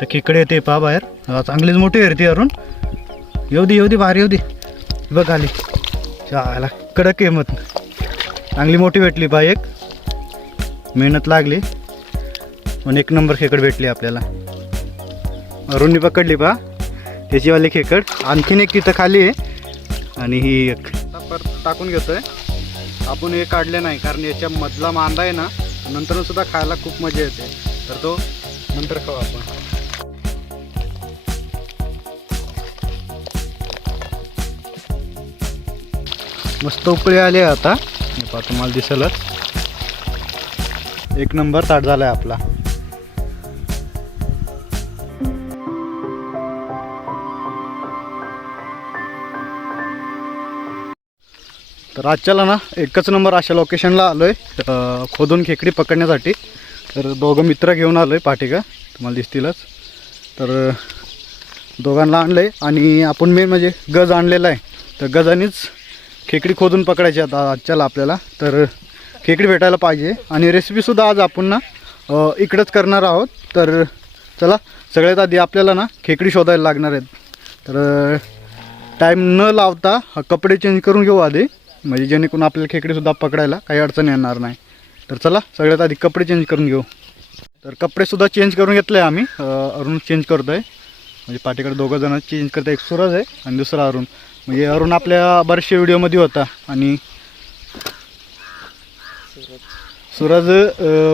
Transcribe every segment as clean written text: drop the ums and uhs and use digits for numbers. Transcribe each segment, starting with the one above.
तर खेकडे येते पहा बाहेर, चांगलीच मोठी येते अरुण. येऊ दे बाहेर येऊ दे. बघ आली चाला, कडक आहे मत. चांगली मोठी भेटली पहा, एक मेहनत लागली पण एक नंबर खेकड भेटली आपल्याला. अरुणनी पकडली पहा त्याचीवाली खेकड. आणखीन एक तिथं खाली आहे आणि ही एक परत टाकून घेतोय आपण. हे काढले नाही कारण याच्या मधला मांदा आहे ना, नंतर सुद्धा खायला खूप मजा येते, तर तो नंतर खाऊ आपण. मस्त उकळी आली आता, पहा तुम्हाला दिसेलच. एक नंबर ताट झालाय आपला. तर आजच्याला ना एकच नंबर अशा लोकेशनला आलोय खोदून खेकडी पकडण्यासाठी. तर दोघं मित्र घेऊन आलोय पाठीका, तुम्हाला दिसतीलच. तर दोघांना आणलंय आणि आपण मेन म्हणजे गज आणलेला आहे. तर गजानीच खेकडी खोदून पकडायची आता आजच्याला आपल्याला. तर खेकडी भेटायला पाहिजे आणि रेसिपीसुद्धा आज आपण ना इकडंच करणार आहोत. तर चला, सगळ्यात आधी आपल्याला ना खेकडी शोधायला लागणार आहेत. तर टाईम न लावता कपडे चेंज करून घेऊ आधी, म्हणजे जेणेकरून आपल्याला खेकडीसुद्धा पकडायला काही अडचण येणार नाही. तर चला, सगळ्यात आधी कपडे चेंज करून घेऊ. तर कपडेसुद्धा चेंज करून घेतले आम्ही. अरुण चेंज करतो आहे, म्हणजे पाठीकडे दोघं जण चेंज करतो. एक सूरज आहे आणि दुसरा अरुण. म्हणजे अरुण आपल्या बऱ्याचशा व्हिडिओमध्ये होता आणि सूरज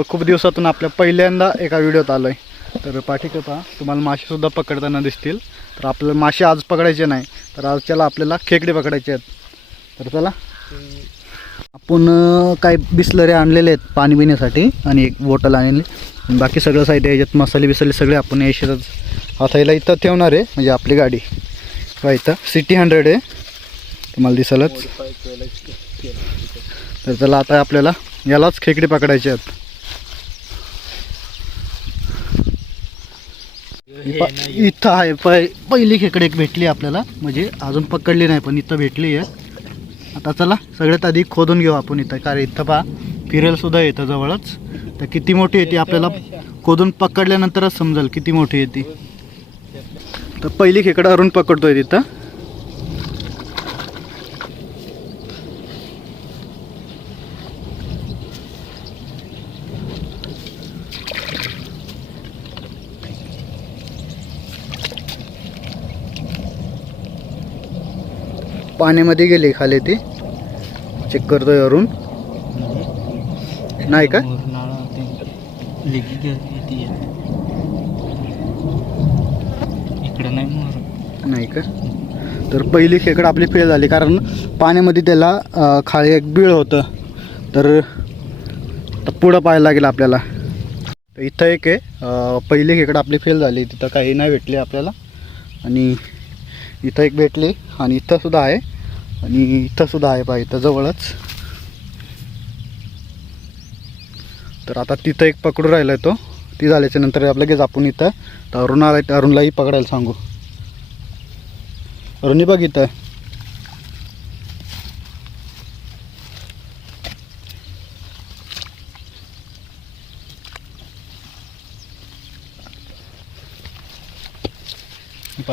खूप दिवसातून आपल्या पहिल्यांदा एका व्हिडिओत आलो आहे. तर पाठीकडे पहा, तुम्हाला मासेसुद्धा पकडताना दिसतील. तर आपल्याला मासे आज पकडायचे नाही, तर आजच्याला आपल्याला खेकडे पकडायचे आहेत. तर चला, आपण काय बिस्लरी आणलेले आहेत पाणी पिण्यासाठी आणि एक बॉटल आणली. बाकी सगळं साहित्य याच्यात मसाले बिसाले सगळे आपण याच्यातच हातायला इथं ठेवणार आहे. म्हणजे आपली गाडी का इथं सिटी 100 आहे, तुम्हाला दिसलच. तर चला, आता आपल्याला यालाच खेकडे पकडायचे आहेत. इथं आहे पहिली खेकडे एक भेटली आपल्याला, म्हणजे अजून पकडली नाही पण इथं भेटली आहे. आता चला, सगळ्यात आधी खोदून घेऊ आपण इथं, कारण इथं पहा फिरेल सुद्धा येतं जवळच. तर किती मोठी येते आपल्याला खोदून पकडल्यानंतरच समजेल किती मोठी येते. तर पहिली खेकडं अरुण पकडतोय तिथं. पाण्यामध्ये गेले खाली, ते चेक करतोय अरुण. नाही का, नाही का. तर पहिली खेकड आपली फेल झाली, कारण पाण्यामध्ये त्याला खाली एक बीळ होतं. तर पुढं पाहायला लागेल आपल्याला. तर इथं एक आहे, पहिली खेकड आपली फेल झाली, तिथं काही नाही भेटली आपल्याला. आणि इथं एक भेटली आणि इथं सुद्धा आहे आणि इथं सुद्धा आहे पहा, इथं जवळच. तर आता तिथं एक पकडून राहिला आहे तो. ती झाल्याच्या नंतर आपलं लगेच आपण इथं तर अरुणलाही पकडायला सांगू. अरुणी बघ इथं.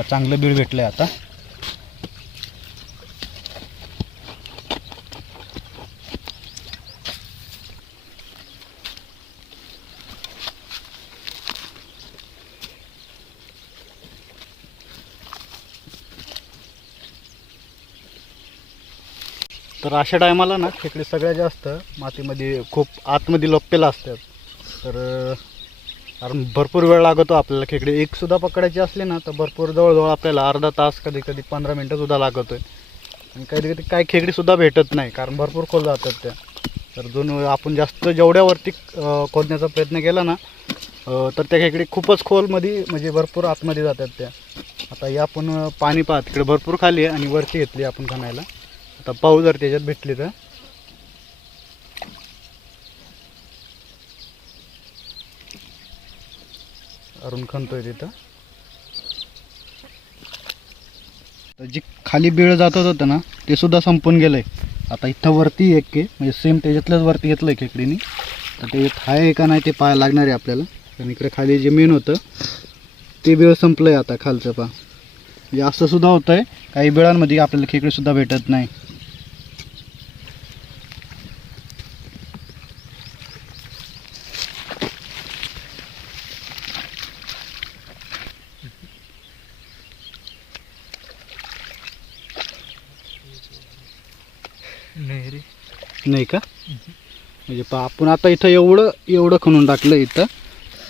चांगलं बीळ भेटलंय आता. तर अशा टायमाला ना खेकडे सगळ्यात जास्त मातीमध्ये खूप आतमध्ये लपलेला असतात. तर कारण भरपूर वेळ लागतो आपल्याला. खेकडे एक सुद्धा पकडायची असली ना तर भरपूर जवळजवळ आपल्याला अर्धा तास, कधी कधी 15 मिनटंसुद्धा लागतो आहे. आणि कधी कधी काही खेकडीसुद्धा भेटत नाही, कारण भरपूर खोल जातात त्या. तर आपण जास्त जेवढ्यावरती खोदण्याचा प्रयत्न केला ना तर त्या खेकडे खूपच खोलमध्ये, म्हणजे भरपूर आतमध्ये जातात त्या. आता या आपण पाणी पाहत तिकडे भरपूर खाली आहे आणि वरती घेतली आपण खाण्याला. आता पाहू जर त्याच्यात भेटली तर. अरुण खणतोय तिथं. तर जी खाली बिळ जात होतं ना ते सुद्धा संपून गेलंय. आता इथं वरती एक म्हणजे सेम त्याच्यातलंच वरती घेतलंय खेकडीने. तर ते आहे का नाही ते पाहायला लागणार आहे आपल्याला. आणि इकडे खाली जे मेन होतं ते बिळ संपलं आहे आता खालचं पहा. म्हणजे असं सुद्धा होतं आहे काही बिळांमध्ये आपल्याला खेकडेसुद्धा भेटत नाही. नाही का? म्हणजे पहा आपण आता इथं एवढं खणून टाकलं इथं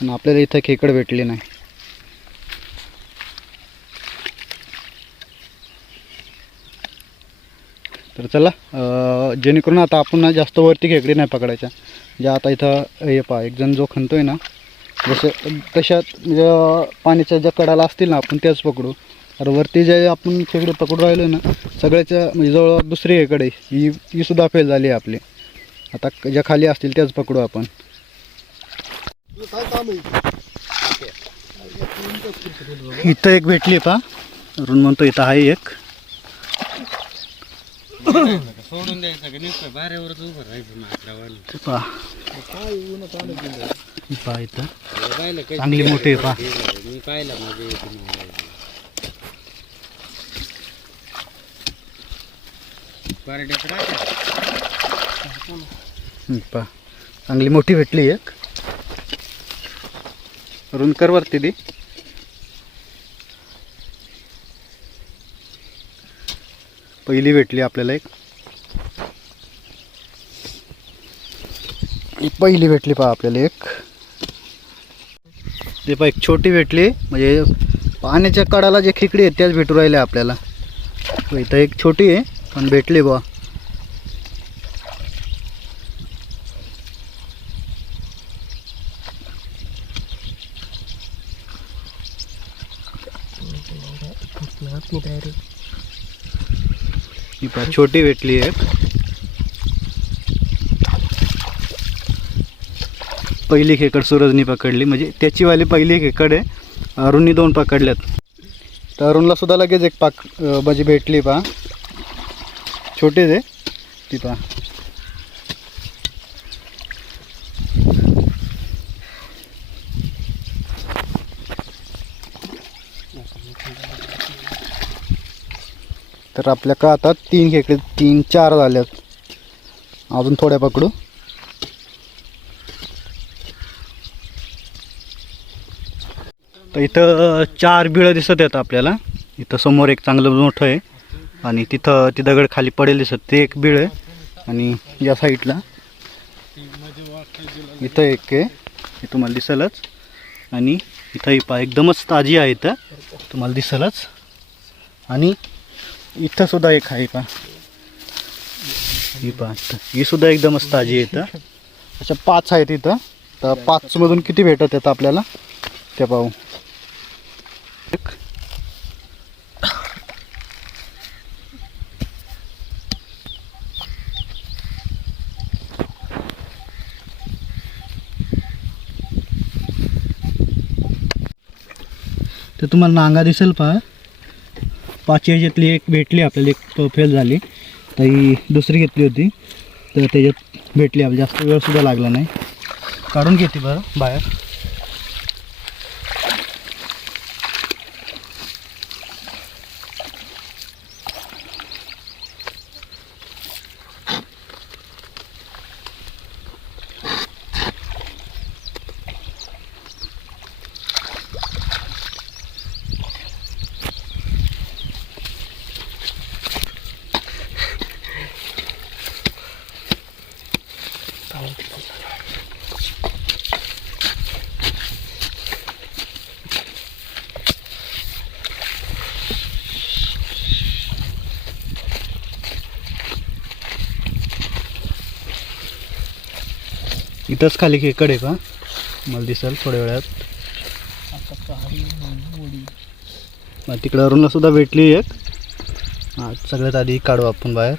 आणि आपल्याला इथं खेकडे भेटले नाही. तर चला जेणेकरून आता आपण ना जास्त वरती खेकडे नाही पकडायच्या. जे आता इथं हे पहा एक जण जो खणतोय ना जसं तशात म्हणजे पाण्याच्या ज्या कडाला असतील ना आपण त्याच पकडू. तर वरती जे आपण खेकडे पकडू राहिलो ना सगळ्याच्या म्हणजे जवळ दुसरी खेकडे ही सुद्धा फेल झाली आहे आपली. आता ज्या खाली असतील त्याच पकडू आपण. इथं एक भेटली पहा. अरुण म्हणतो इथं आहे एक. सोडून द्यायचं बाऱ्यावरच उभं राहायचं. पहा इथं चांगली मोठी आहे पहा. मी पाहिला म्हणजे पहा चांगली मोठी भेटली एक. अरुण कर वरती ती. पहिली भेटली आपल्याला एक. पहिली भेटली पहा आपल्याला एक. ते पहा एक छोटी भेटली म्हणजे पाण्याच्या कडाला जे खेकडे आहेत त्याच भेटू राहिले आपल्याला. इथं एक छोटी आहे पण भेटली बा. ही पहा छोटी भेटली एक. पहिली खेकड सूरजनी पकडली म्हणजे त्याची वाली पहिली खेकड आहे. अरुणनी 2 पकडल्यात. तर अरुणला सुद्धा लगेच एक भाजी भेटली पहा. छोटीच आहे ती पहा. तर आपल्या का आता 3 खेकडे 3-4 झाल्यात. अजून थोड्या पकडू. तर इथं 4 बिळं दिसत आहेत आपल्याला. इथं समोर एक चांगलं मोठं आहे आणि तिथं ती दगड खाली पडेल दिसत ते एक बिळ आहे. आणि या साईडला इथं एक आहे हे तुम्हाला दिसेलच. आणि इथं ही पहा एकदमच ताजी आहे इथं तुम्हाला दिसेलच. आणि इथं सुद्धा एक आहे पहा. ही पहा ही सुद्धा एकदमच ताजी आहे इथं. अशा 5 आहेत इथं. तर 5 मधून किती भेटत आहेत आपल्याला ते पाहू. तर तुम्हाला नांगा दिसेल पहा. 5 याच्यातली एक भेटली आपल्याला. एक फेल झाली तर ही दुसरी घेतली होती तर त्याच्यात भेटली आपल्याला. जास्त वेळ सुद्धा लागला नाही. काढून घेते बरं बाहेर. इथंच खाली खेकड आहे का मला दिसेल थोड्या वेळात. मग तिकडं अरुणला सुद्धा भेटली एक. सगळ्यात आधी काढू आपण बाहेर.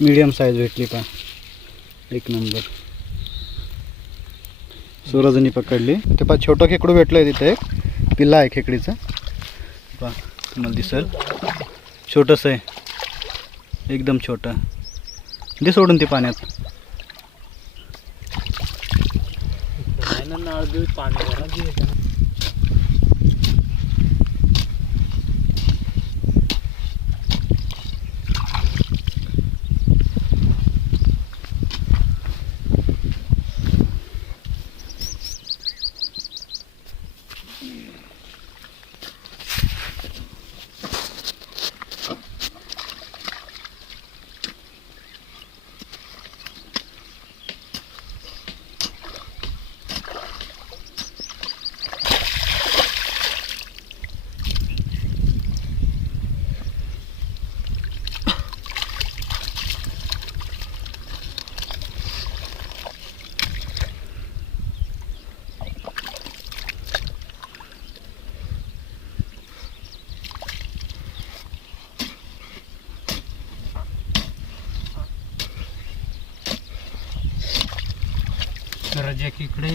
मीडियम साईज भेटली पहा. एक नंबर. सूरजनी पकडली. ते पहा छोटं खेकडू भेटलं आहे तिथे, एक पिल्ला आहे खेकडीचं. पहा तुम्हाला दिसेल, छोटंसं आहे एकदम छोटं. दे सोडून ते पाण्यात. रजा इकडे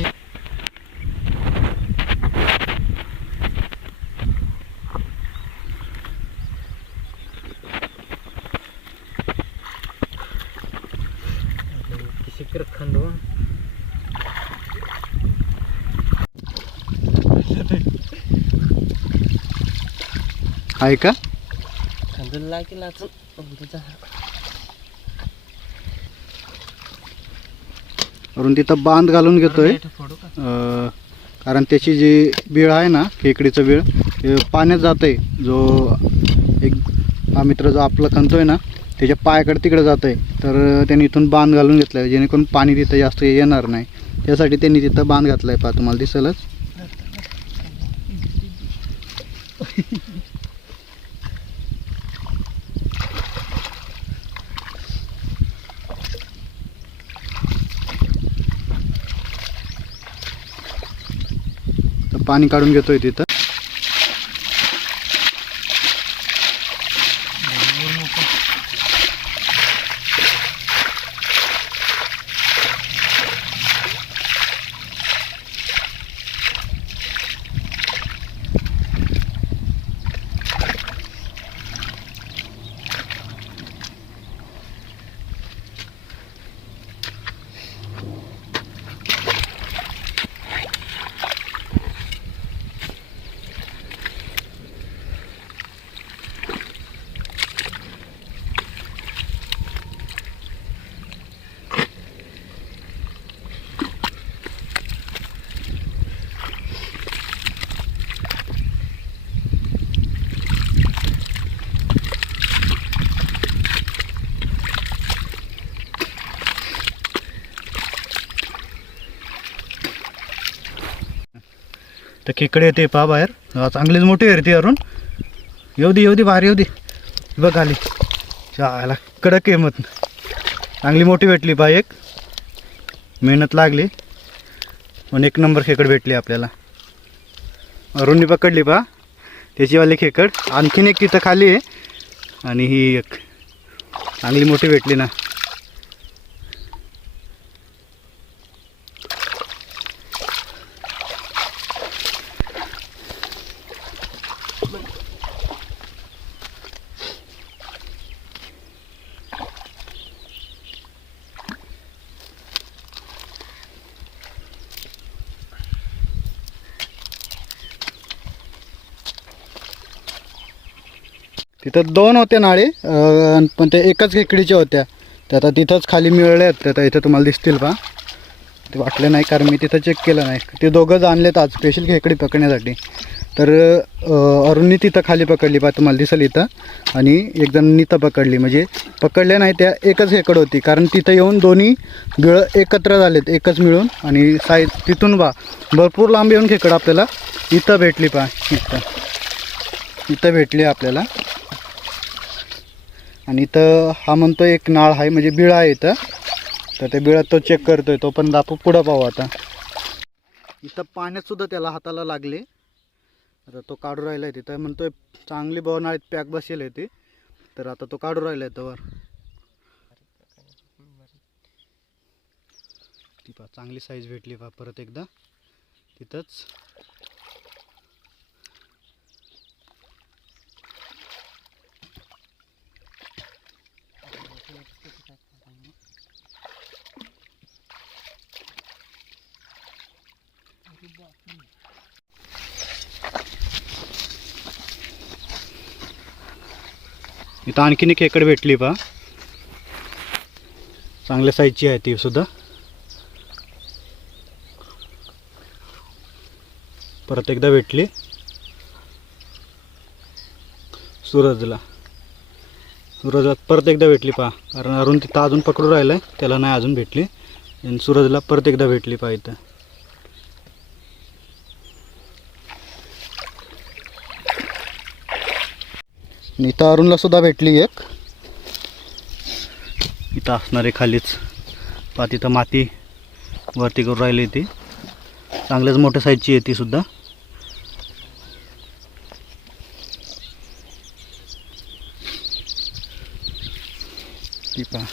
शिकर खंदो आहे का? खंदून लागेल अजून. वरून तिथं बांध घालून घेतोय, कारण त्याची जी बीळ आहे ना, खेकडीचं बीळ ते पाण्यात जातं आहे. जो एक हा मित्र जो आपला खणतोय ना, त्याच्या पायाकडे तिकडे जातं आहे. तर त्यांनी इथून बांध घालून घेतला आहे, जेणेकरून पाणी तिथं जास्त येणार नाही. त्यासाठी त्यांनी तिथं बांध घातला आहे. पहा तुम्हाला दिसेलच. पाणी काढून घेतोय तिथं. तर खेकडे येते पहा बाहेर. चांगलीच मोठी आहे रे ती. अरुण येऊ दे बाहेर येऊ दे. बघ आली. चायला कडक आहे मग. चांगली मोठी भेटली पहा. एक मेहनत लागली पण एक नंबर खेकड भेटली आपल्याला. अरुणनी पकडली पहा त्याचीवाली खेकड. आणखीन एक तिथं खाली आहे आणि ही एक चांगली मोठी भेटली ना. तिथं दोन होते नाळे, पण ते एकच खेकडीच्या होत्या. त्या आता तिथंच खाली मिळले आहेत. त्या इथं तुम्हाला दिसतील पहा. ते वाटले नाही कारण मी तिथं चेक केलं नाही. ते दोघंच आणलेत आज स्पेशल खेकडी पकडण्यासाठी. तर अरुणनी तिथं खाली पकडली पहा तुम्हाला दिसेल इथं. आणि एक जण इथं पकडली. म्हणजे पकडले नाही त्या एकच खेकड होती. कारण तिथं येऊन दोन्ही बिळ एकत्र झालेत एकच मिळून. आणि साईज तिथून पहा भरपूर लांब येऊन खेकड आपल्याला इथं भेटली पहा. इथं भेटली आपल्याला. आणि इथं हा म्हणतो एक नाळ आहे म्हणजे बिळा आहे इथं. तर त्या बिळात तो चेक करतोय. तो पण आपण पुढं पाहू आता. इथं पाण्यात सुद्धा त्याला हाताला लागले. आता तो काढू राहिला आहे. तिथं म्हणतोय चांगली बोनाळीत पॅक बसेल आहे ती. तर आता तो काढू राहिला आहे तवर. ती पहा चांगली साईज भेटली पहा परत एकदा तिथंच. इथं आणखीन एक खेकडे भेटली पहा, चांगल्या साईजची आहे ती सुद्धा. परत एकदा भेटली सूरजला परत एकदा भेटली पहा, कारण अरुण तिथं अजून पकडून राहिलं आहे, त्याला नाही अजून भेटली. आणि सूरजला परत एकदा भेटली पहा इथं. इथं अरुणला सुद्धा भेटली एक, इथं असणारे खालीच पहा, तिथं माती वरती करून राहिली ती, चांगल्याच मोठ्या साईजची आहे ती सुद्धा. ती पहा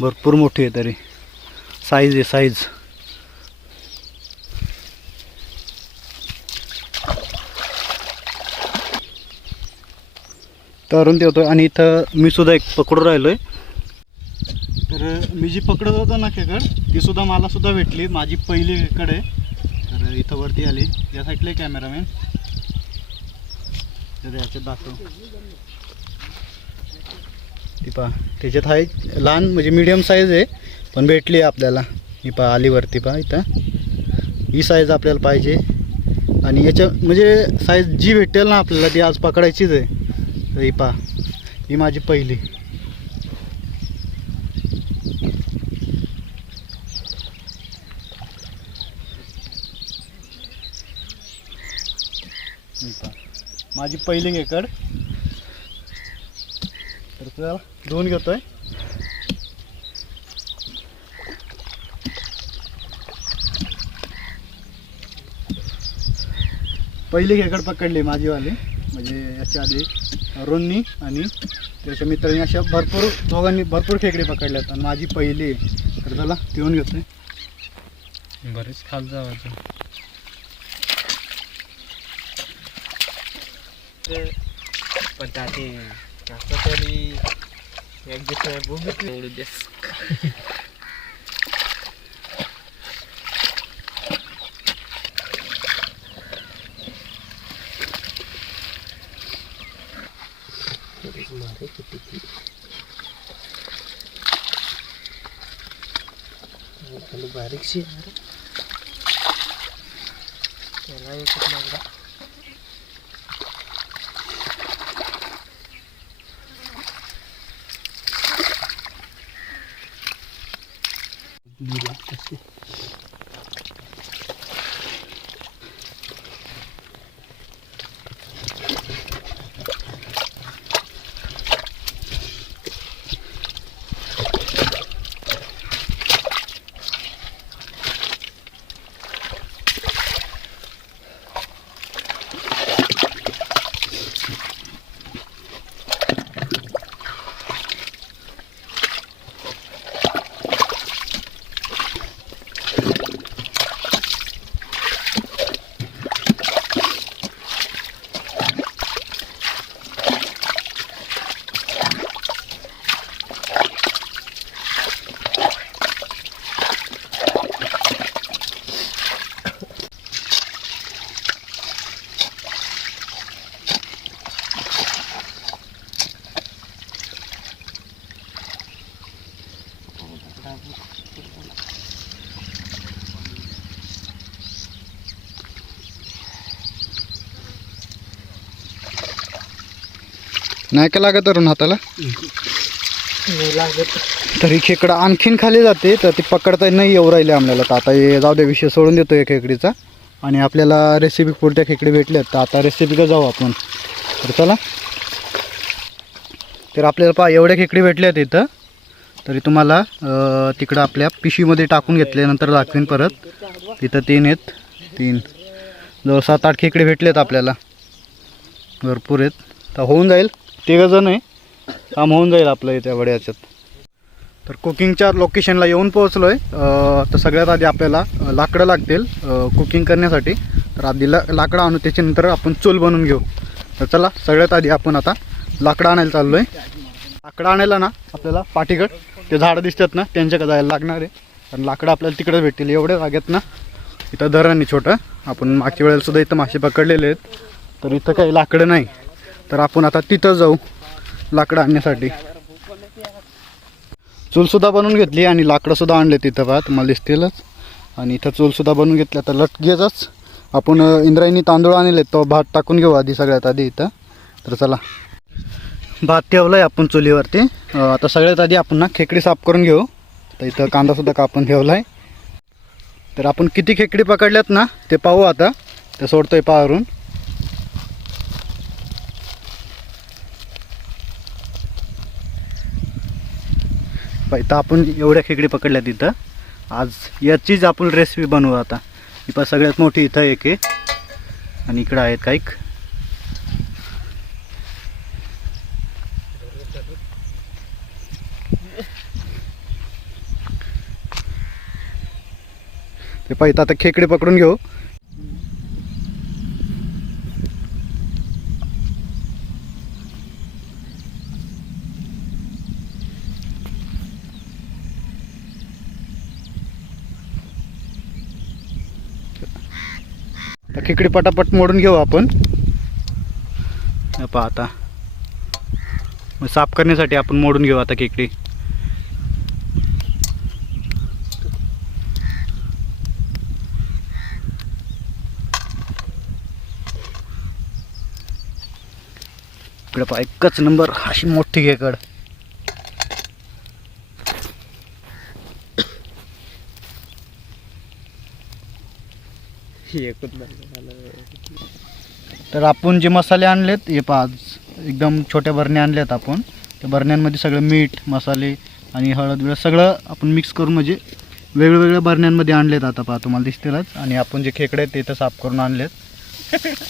भरपूर मोठी आहे, तरी साईज आहे साईज. तरुण देतोय. आणि इथं मी सुद्धा एक पकडून राहिलोय. तर मी जी पकडत होतो ना खेकड, ती सुद्धा मला सुद्धा भेटली, माझी पहिली खेकड आहे. तर इथं वरती आली, या साईडला कॅमेरामॅन, तर याच्यात दाखव. ती पहा त्याच्यात आहे लहान, म्हणजे मीडियम साईज आहे, पण भेटली आहे आपल्याला. ही पहा आली वरती पहा इथं, ही साईज आपल्याला पाहिजे. आणि याच्या म्हणजे साईज जी भेटेल ना आपल्याला ती आज पकडायचीच आहे. तर ही पहा, ही माझी पहिली. माझी पहिली खेकड. तर तुला धुवून घेतोय. पहिली खेकड पकडली माझीवाली, म्हणजे याच्या आधी अरुणनी आणि त्याच्या मित्रांनी अशा दोघांनी भरपूर खेकडे पकडल्यात, आणि माझी पहिली. तर त्याला धुवून घेतोय. बरेच खाल जावायचं पण त्याचे असं तरी एक दिवस बघितलं एवढं दिवस. बारीकशी त्याला एकच लागला. नाही का लागत अरुण हाताला? नाही लागत. तरी खेकडा आणखीन खाली जाते, तर ती पकडता नाही येऊ राहिले आपल्याला. तर आता हे जाऊ दे, विषय सोडून देतो या खेकडीचा. आणि आपल्याला रेसिपी पुढच्या खेकडे भेटल्यात, तर आता रेसिपीला जाऊ आपण. तर चला. तर आपल्याला पहा एवढ्या खेकडी भेटल्यात इथं. तरी तुम्हाला तिकडं आपल्या पिशवीमध्ये टाकून घेतल्यानंतर दाखवीन परत. तिथं 3 आहेत, 3 जवळ 7-8 खेकडे भेटलेत आपल्याला, भरपूर आहेत. तर होऊन जाईल, 3 जण आहे, काम होऊन जाईल आपलं इथे एवढ्या याच्यात. तर कुकिंगच्या लोकेशनला येऊन पोहोचलो आहे. तर सगळ्यात आधी आपल्याला लाकडं लागतील कुकिंग करण्यासाठी. तर आधी लाकडं आणू, त्याच्यानंतर आपण चूल बनवून घेऊ. तर चला सगळ्यात आधी आपण आता लाकडं आणायला चाललो आहे. लाकडं आणायला ना आपल्याला पाठीकडे ते झाडं दिसतात ना त्यांच्याकडे जायला लागणार आहे. कारण लाकडं आपल्याला तिकडे भेटतील. एवढे जागेत ना इथं धरण आहे छोटं. आपण मागच्या वेळेलासुद्धा इथं मासे पकडलेले आहेत. तर इथं काही लाकडं नाही. तर आपण आता तिथं जाऊ लाकडं आणण्यासाठी. चूलसुद्धा बनवून घेतली आणि लाकडंसुद्धा आणले तिथं पहा, तुम्हाला दिसतीलच. आणि इथं चूलसुद्धा बनवून घेतली. आता लगेचच आपण इंद्रायणी तांदूळ आणले तो भात टाकून घेऊ आधी सगळ्यात आधी इथं. तर चला भात ठेवला आहे आपण चुलीवरती. आता सगळ्यात आधी आपण ना खेकडी साफ करून घेऊ. तर इथं कांदासुद्धा कापून ठेवला आहे. तर आपण किती खेकडी पकडल्यात ना ते पाहू आता. ते सोडतोय पावरून. इथं आपण एवढ्या खेकडी पकडल्यात इथं. आज याचीच आपण रेसिपी बनवू आता. ही पण सगळ्यात मोठी इथं एक आहे आणि इकडं आहेत काही. ते पाहिजे आता खेकडे पकडून घेऊ. खेकडी पटापट मोडून घेऊ आपण. पहा आता मग साफ करण्यासाठी आपण मोडून घेऊ आता खेकडी. इकडे पहा एकच नंबर अशी मोठी खेकड. तर आपण जे मसाले आणलेत हे पहा एकदम छोट्या बरण्या आणल्यात आपण. त्या बरण्यांमध्ये सगळं मीठ मसाले आणि हळद बिळद सगळं आपण मिक्स करून म्हणजे वेगवेगळ्या बरण्यांमध्ये आणलेत. आता पहा तुम्हाला दिसतीलच. आणि आपण जे खेकडे आहेत ते इथं साफ करून आणलेत.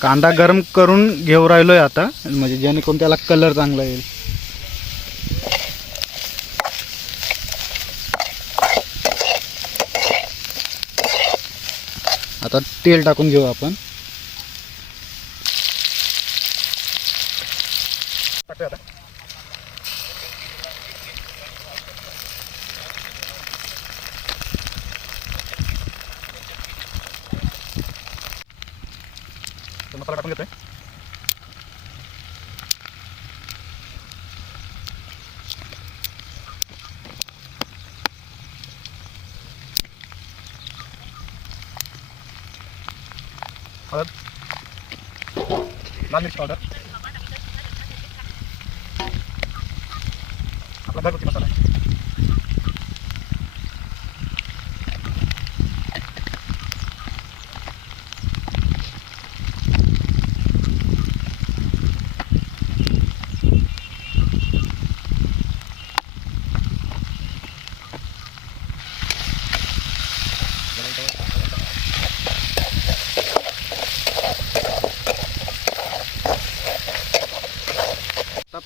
कांदा गरम करून घेऊ राहिलो आहे आता, म्हणजे जेणेकरून त्याला कलर चांगला येईल. आता तेल टाकून घेऊ आपण. मसाला टाकून घेतोय. हळद, लाल मिर्च पावडर, आपला घरगुती मसाला आहे.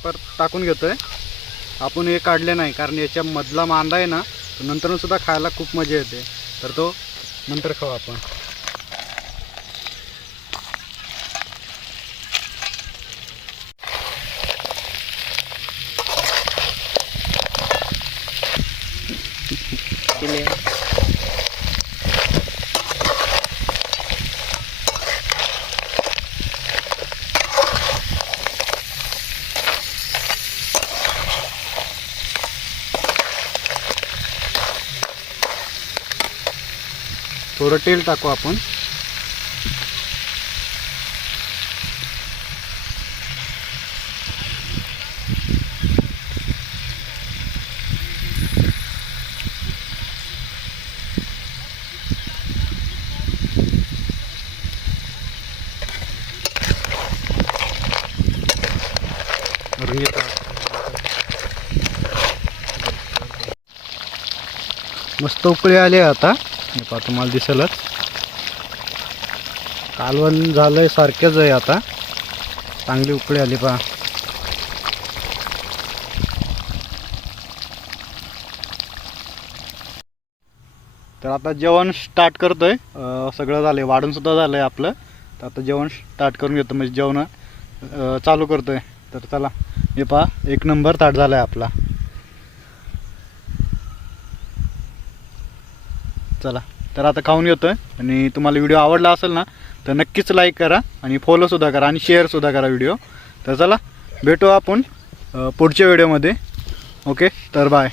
पर टाकून घेतोय आपण. हे काढले नाही कारण याच्या मधला मांदा आहे ना, तो नंतर सुद्धा खायला खूप मजा येते. तर तो नंतर खाऊ आपण. थोडं तेल टाकू आपण. मस्त उकळी आली आता. हे पहा तुम्हाला दिसेलच. कालवण झालंय सारखेच आहे आता. चांगली उकळी आली पहा. तर आता जेवण स्टार्ट करतो आहे. सगळं झालं आहे, वाढूनसुद्धा झालं आहे आपलं. तर आता जेवण स्टार्ट करून घेतो, म्हणजे जेवण चालू करतो आहे. तर चला, हे पहा, 1 नंबर ताट झाला आहे आपला. चला, तर आता खाऊन घेतो आहे. आणि तुम्हाला व्हिडिओ आवडला असेल ना तर नक्कीच लाईक करा आणि फॉलोसुद्धा करा आणि शेअरसुद्धा करा व्हिडिओ. तर चला, भेटू आपण पुढच्या व्हिडिओमध्ये. ओके, तर बाय.